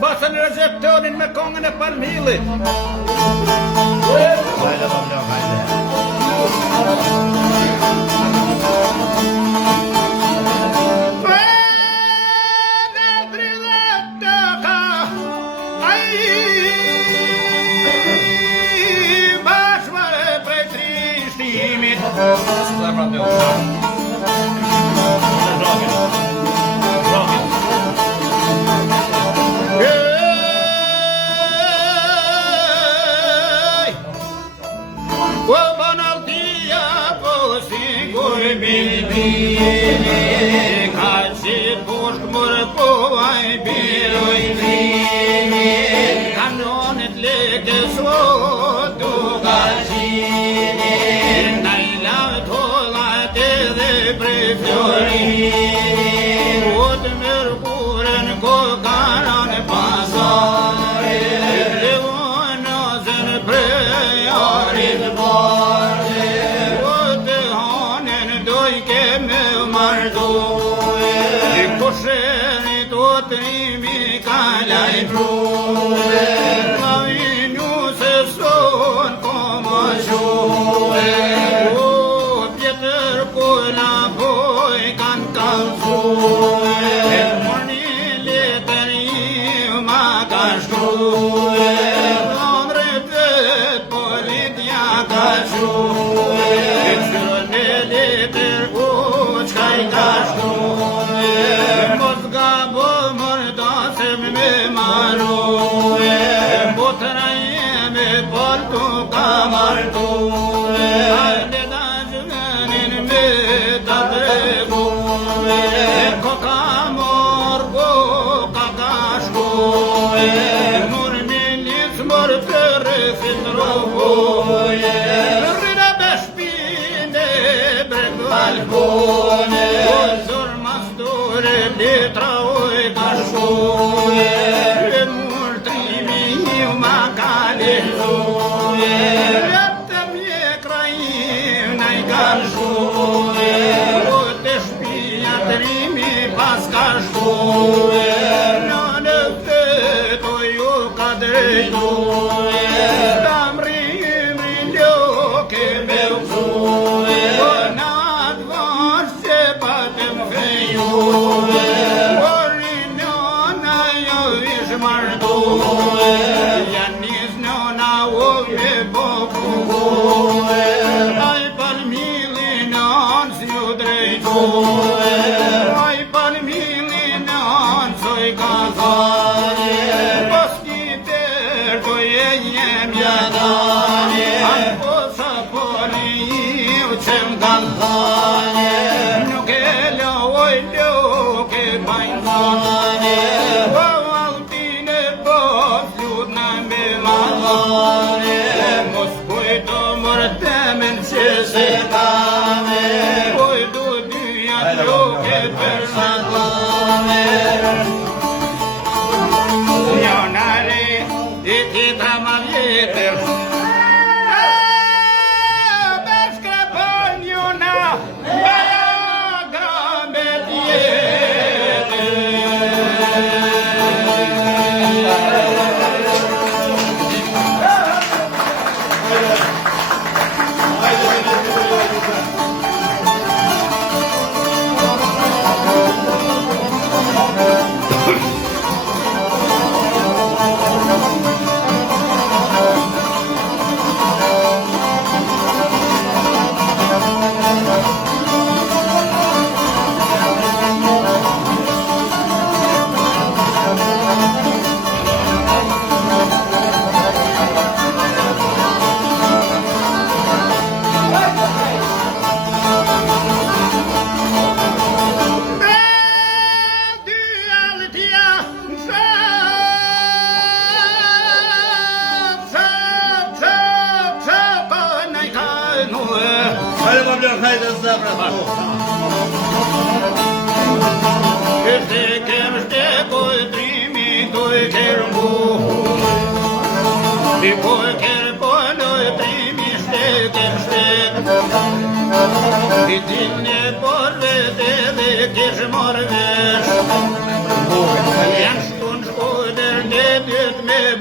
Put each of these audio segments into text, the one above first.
Basën reseptonin me kongën e Palmilit. Hajde, vëllë, hajde.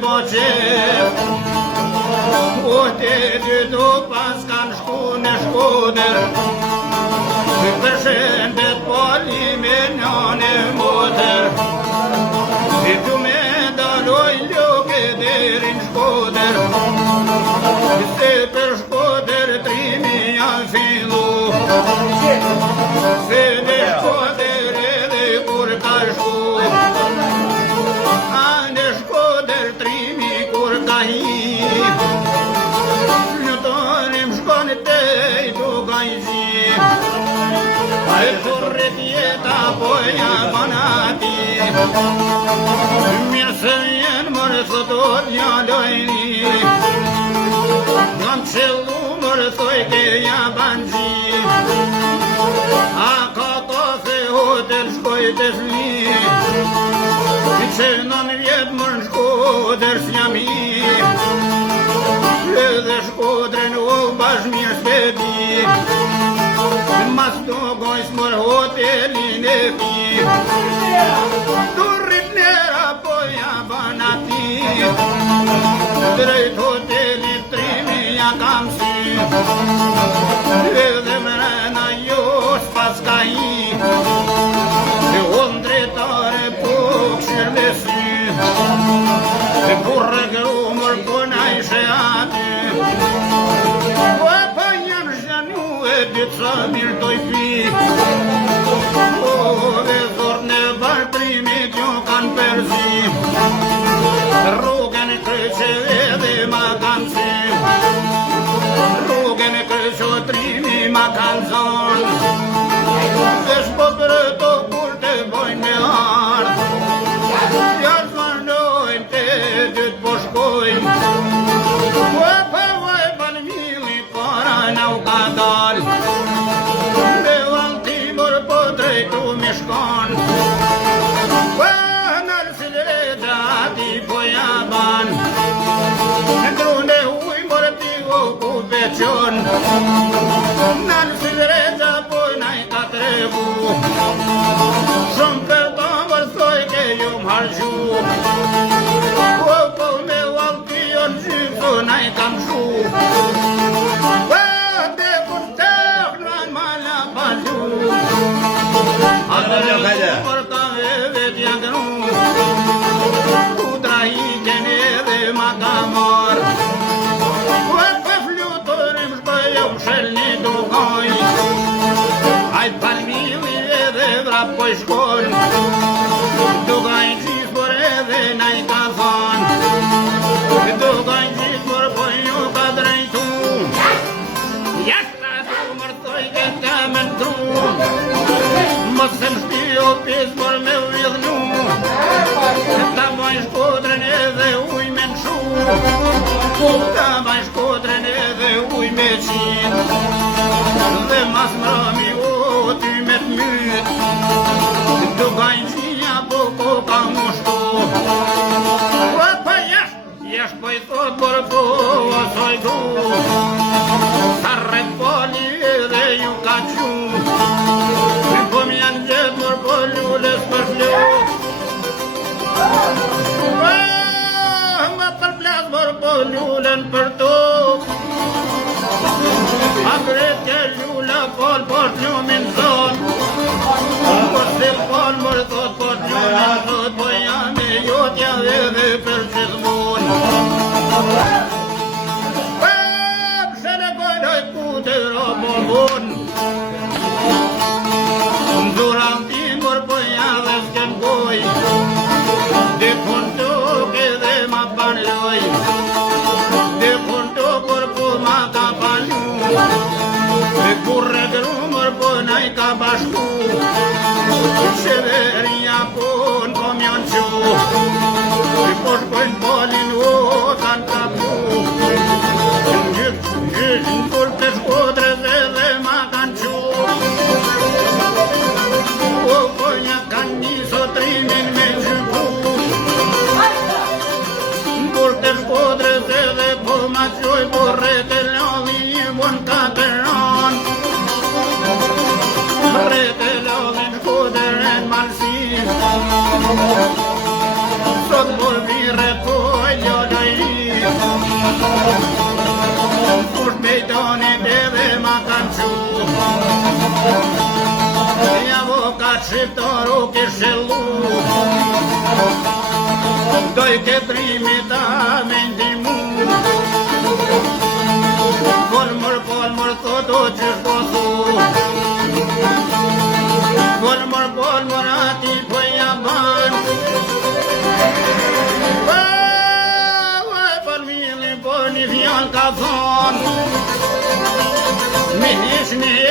bo qef O te dy do pas kanë shku në Shkodër Për shëndet poli me njane motër E tu me daloj loke derin Shkodër Se për Shkodër trimi janë fillu Se dhe Shkodër edhe kur ka shku A në Shkodër trimi kur ka hi Ljutonim shkon te I tu ka I zi E kurret jeta poja banati Mirë se vjen mërë thot njallojni Kam qëllu mërë thoj ke ja banzi A ka kafe hotel shkoj të fli Që nën vjet mërë në Shkodër s'jam I Edhe Shkodrën o bash mirë s'peti Mas do gojës mërë hotelin e pi Durrit nera poja banati Drejt hotelit trimi ja kam si Edhe mrena jo s'pas ka I E on drejtare po këshir dhe si E burre grumër po na ishe ati Po e pa janë zhjanu e ditë sa mirë doj pi Po dhe zor në bartrimit jo kanë përzi Rrugën e kryqe edhe ma kanë si Rrugën e kryqe trimi ma kanë zonë Dhe shpo për to kur të bojnë me ardë Janë zvarnojnë të dytë po shkojnë Po e pa vaj banmili para na u ka dalë Dhe vanë timur po drejtu mi shkon Po nërë si drejta ati po jaban Drune huj mërë ti o ku peqon Nërë si drejta po naj ka trebu Shumë për ta mërthoj ke ju m'hargju Po me valkion gjypë naj kam shu Po dhe kur tek në mala palju Atër për ka vevet jangru Kudra I kene dhe ma ka mar Po për flutorim shkoj shelni dukoj Aj palmili edhe vrap po shkoj Dukaj gjis për edhe naj ka than Dukaj gjis për po ju ka drejtu Jashta du mërtoj ke ka me tru Mësëm shpi o pis për me vjedhnu Ta baj Shkodrën edhe uj me nshu Ta baj Shkodrën edhe uj me qin Dhe mas mrami o ty me t'myt Dukaj gjinja po ko ka mushtu Pa jasht po I thot për po asoj du Sarret poli edhe ju ka qu Po m'jan gjetë mër po lulles për fluk Më përplas mër po lullen për tuk Akret ke lula pol për t'lumin zon Po se pol mër thot për t'lumin zot Po jam e jotja edhe për qizmon Pse në gojnoj pute robon bon Duran timur po jave s'ken goj Dhe kun tuk edhe ma panloj Dhe kun tukur po ma ka palu Dhe kurre grumër po naj ka bashku Qeveria po në mjanë qu Dhe po shkojnë polin o kanë kapu Gjyqë në kur të Shkodrës edhe ma kanë qu O ponja kanë njëso trimin me gjyku Kur të Shkodrës edhe po ma qoj po rete lodhi një bon ka të ran Rete lodhi në Shkodrën malsin Sot por vire po Avocat shqiptaru kishellu doj ke trimita me ndimu Polmër thoto qështë po thu Polmër ati pëja ban Për mili për një fjall ka thon Minishni